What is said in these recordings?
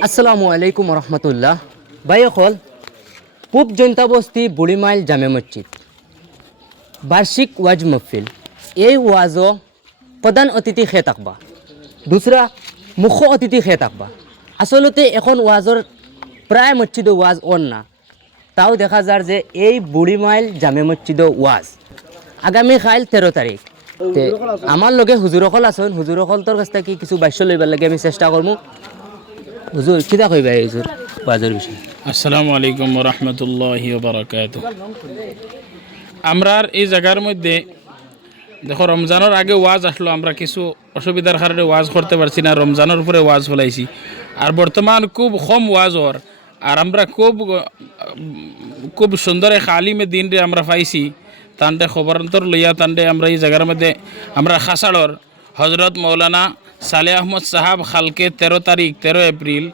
আসসালামু আলাইকুম রহমতুল্লাহ। ভাই অকল, পূব জনতা বস্তি বুড়িমাইল জামে মসজিদ। বার্ষিক ওয়াজ মহফিল। এই ওয়াজও প্রধান অতিথি খেয়ে থাকবা। দুসরা মুখ্য অতিথি খেয়ে থাকবা। আসলতে এখন ওয়াজর প্রায় মসজিদ ওয়াজ অন না। তাও দেখা যায় যে এই বুড়িমাইল জামে মসজিদ ওয়াজ। আগামী খাইল তেরো তারিখ আমার লগে হুজুরসকল আছেন। হুজুরসকলটোর কাছ থেকে কিছু বাক্য লইবার লাগে, আমি চেষ্টা করব হুজুর কিতা কইবা হুজুর ওয়াজের বিষয়ে? আসসালামু আলাইকুম রহমতুল্লাহি বারাকাত আমরার এই জায়গার মধ্যে, দেখো, রমজানের আগে ওয়াজ আসলো, আমরা কিছু অসুবিধার কারণে ওয়াজ করতে পারছি না, রমজানের উপরে ওয়াজ ফলাইছি। আর বর্তমান খুব কম ওয়াজ ওর আর আমরা খুব খুব সুন্দর এক আলিমে দিন রে আমরা পাইছি। তান্ডে খবরান্তর লইয়া তান্ডে আমরা এই জায়গার মধ্যে, আমরা খাসাড়র হজরত মৌলানা সালে আহমদ সাহাব খালকে তেরো তারিখ, তেরো এপ্রিল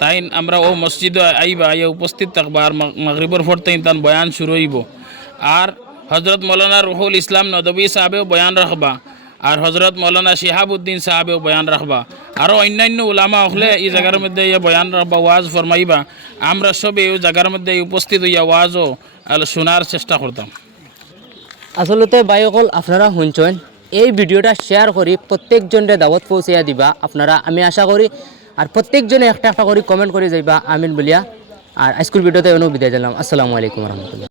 তাই আমরা ও মসজিদে আইবা আইয়া উপস্থিত থাকবা, আর মাগরিবর ফর তাই তান বয়ান শুরু হইব। আর হজরত মৌলানা রুহুল ইসলাম নদবী সাহেবেও বয়ান রাখবা, আর হজরত মৌলানা শিহাবুদ্দিন সাহেবেও বয়ান রাখবা। আরও অন্যান্য ওলামা হলে এই জায়গার মধ্যে ইয়া বয়ান রাখবা, ওয়াজ ফরমাইবা। আমরা সবে এই জায়গার মধ্যে উপস্থিত হইয়া ওয়াজও শোনার চেষ্টা করতাম। আসলতে বাইকল আপনারা শুনছেন। এই ভিডিওটা শেয়ার করি, প্রত্যেকজনরে দাওয়াত পৌঁছাইয়া দিবা। আপনারা, আমি আশা করি, আর প্রত্যেকজনে একটা একটা করে কমেন্ট করে যাইবা, আমিন বলিয়া। আর স্কুল ভিডিওতে অনু বিদায় দিলাম আসসালামু আলাইকুম রহমতুল্লাহ।